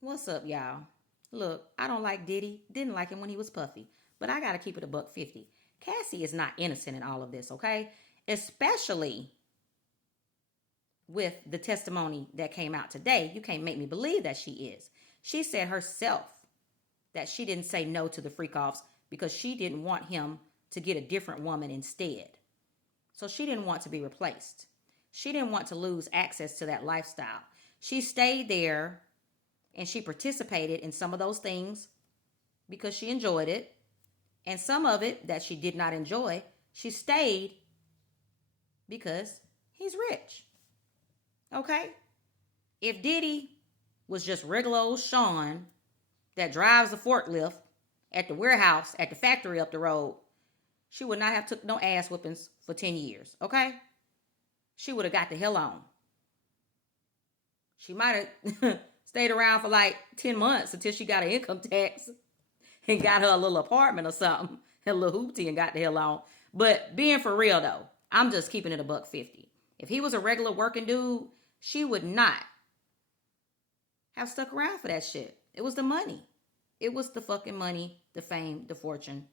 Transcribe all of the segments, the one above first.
What's up, y'all? Look, I don't like Diddy. Didn't like him when he was puffy. But I gotta keep it a buck 50. Cassie is not innocent in all of this, okay? Especially with the testimony that came out today. You can't make me believe that she is. She said herself that she didn't say no to the freak offs because she didn't want him to get a different woman instead. So she didn't want to be replaced. She didn't want to lose access to that lifestyle. She stayed there and she participated in some of those things because she enjoyed it. And some of it that she did not enjoy, she stayed because he's rich. Okay? If Diddy was just regular old Sean that drives a forklift at the warehouse at the factory up the road, she would not have took no ass whippings for 10 years. Okay? She would have got the hell on. She might have stayed around for like 10 months until she got her income tax and got her a little apartment or something, a little hoopty, and got the hell on. But being for real though, I'm just keeping it a buck 50. If he was a regular working dude, she would not have stuck around for that shit. It was the money. It was the fucking money, the fame, the fortune,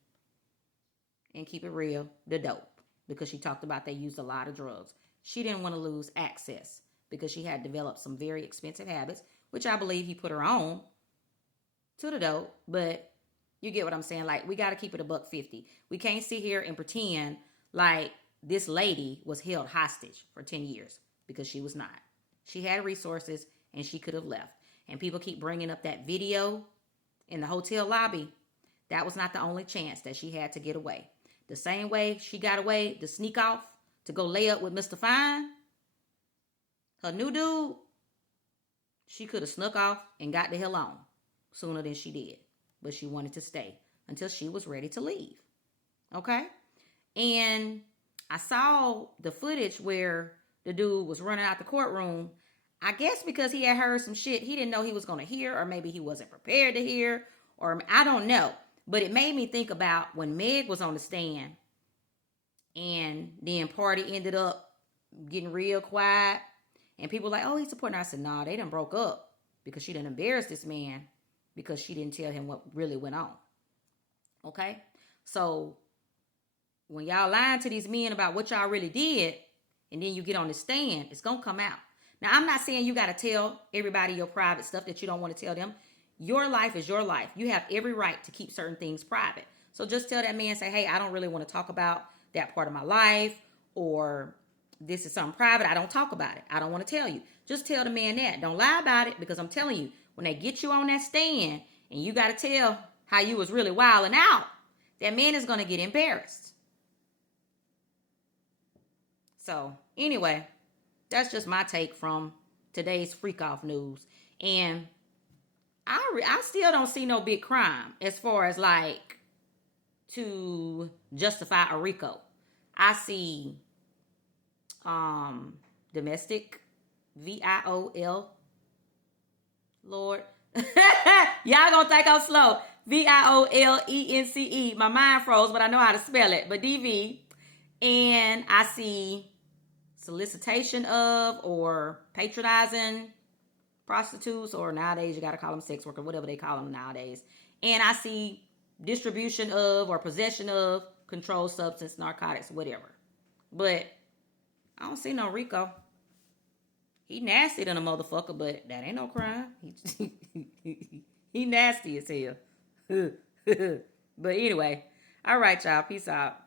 and keep it real, the dope. Because she talked about they used a lot of drugs. She didn't want to lose access because she had developed some very expensive habits, which I believe he put her on to the dope. But you get what I'm saying? Like, we got to keep it a buck 50. We can't sit here and pretend like this lady was held hostage for 10 years because she was not. She had resources and she could have left. And people keep bringing up that video in the hotel lobby. That was not the only chance that she had to get away. The same way she got away to sneak off to go lay up with Mr. Fine, her new dude, she could have snuck off and got the hell on sooner than she did. But she wanted to stay until she was ready to leave. Okay? And I saw the footage where the dude was running out the courtroom. I guess because he had heard some shit he didn't know he was going to hear, or maybe he wasn't prepared to hear, or I don't know. But it made me think about when Meg was on the stand and then Party ended up getting real quiet and people were like, oh, he's supporting her. I said, nah, they done broke up because she done embarrassed this man because she didn't tell him what really went on. Okay? So when y'all lying to these men about what y'all really did and then you get on the stand, it's going to come out. Now, I'm not saying you got to tell everybody your private stuff that you don't want to tell them. Your life is your life. You have every right to keep certain things private. So just tell that man, say, hey, I don't really want to talk about that part of my life, or this is something private. I don't talk about it. I don't want to tell you. Just tell the man that. Don't lie about it, because I'm telling you, when they get you on that stand and you got to tell how you was really wilding out, that man is going to get embarrassed. So anyway, that's just my take from today's freak off news. And I still don't see no big crime as far as like to justify a RICO. I see domestic, VIOL, Lord. Y'all gonna think I'm slow. VIOLENCE. My mind froze, but I know how to spell it. But DV. And I see solicitation of or patronizing prostitutes, or nowadays you got to call them sex worker, whatever they call them nowadays. And I see distribution of or possession of controlled substance, narcotics, whatever. But I don't see no RICO. He nasty than a motherfucker, but that ain't no crime. He nasty as hell. But anyway, all right, y'all. Peace out.